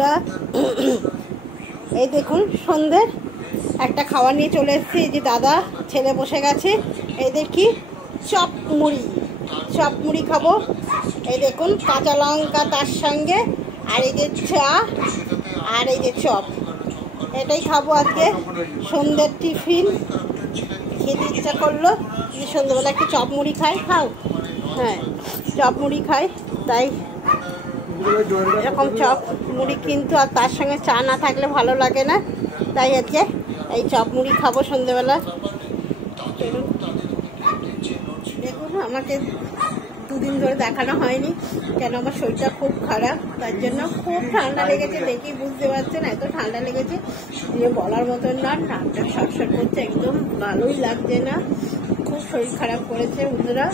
বন্ধুরা, এই দেখুন সন্ধ্যের একটা খাবার নিয়ে চলে এসেছি। এই যে দাদা ছেলে বসে গেছে, এই দেখি চপ মুড়ি খাবো। এই দেখুন কাঁচা লঙ্কা তার সঙ্গে, আর এই যে চা, আর এই যে চপ, এটাই খাবো আজকে সন্ধ্যের টিফিন। খেতে ইচ্ছা করলো যে সন্ধ্যেবেলা একটু চপ মুড়ি খাই। খাও, হ্যাঁ চপ মুড়ি খাই, তাই এরকম চপ মুড়ি, কিন্তু আর তার সঙ্গে চা না থাকলে ভালো লাগে না, তাই আজকে এই চপ মুড়ি খাবো সন্ধ্যেবেলা। দেখুন আমাকে দুদিন ধরে দেখানো হয়নি, কেন আমার শরীরটা খুব খারাপ, তার জন্য খুব ঠান্ডা লেগেছে, দেখি বুঝতে পারছেন এত ঠান্ডা লেগেছে যে বলার মতন না। নাকটা শটশট করছে, একদম ভালোই লাগছে না, খুব শরীর খারাপ করেছে বন্ধুরা,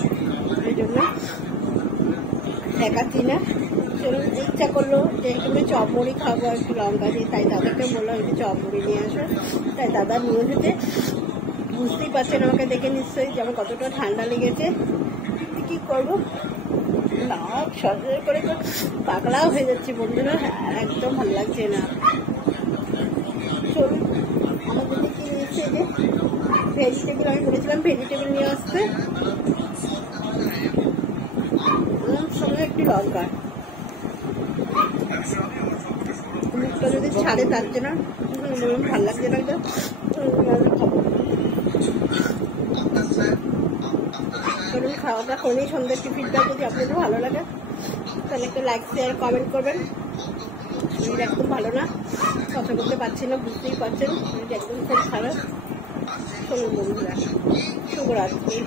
এই জন্য দেখাচ্ছি না। চলুন, ইচ্ছা করলো যে একটু চপ মুড়ি খাবো একটু লঙ্কা দিয়ে, তাই দাদাকে বললো একটু চপ মুড়ি নিয়ে আসো। তাই দাদা নিয়ে যেতে, বুঝতেই পারছেন আমাকে দেখে নিশ্চয়ই যে আমার কতটা ঠান্ডা লেগেছে। কি করবো, নাক সরসর করে পাগলাও হয়ে যাচ্ছে বন্ধুরা, একদম ভালো লাগছে না। চলুন, আমার জন্য কি নিয়েছে, যে ভেজিটেবিল, আমি বলেছিলাম ভেজিটেবিল নিয়ে আসতে, সঙ্গে একটি লঙ্কা। মুখটা যদি ছাড়ে তার জন্য ভালো লাগছে না, খাবো। চলুন খাওয়া দাওয়া করে সন্ধ্যের টিফিনটা, যদি আপনাদের ভালো লাগে তাহলে একটু লাইক শেয়ার কমেন্ট করবেন। শরীর একদম ভালো না, কথা বলতে পারছি না, বুঝতেই পারছেন শরীর একদম খুব খারাপ। চলুন বন্ধুরা, শুভরাত্রি।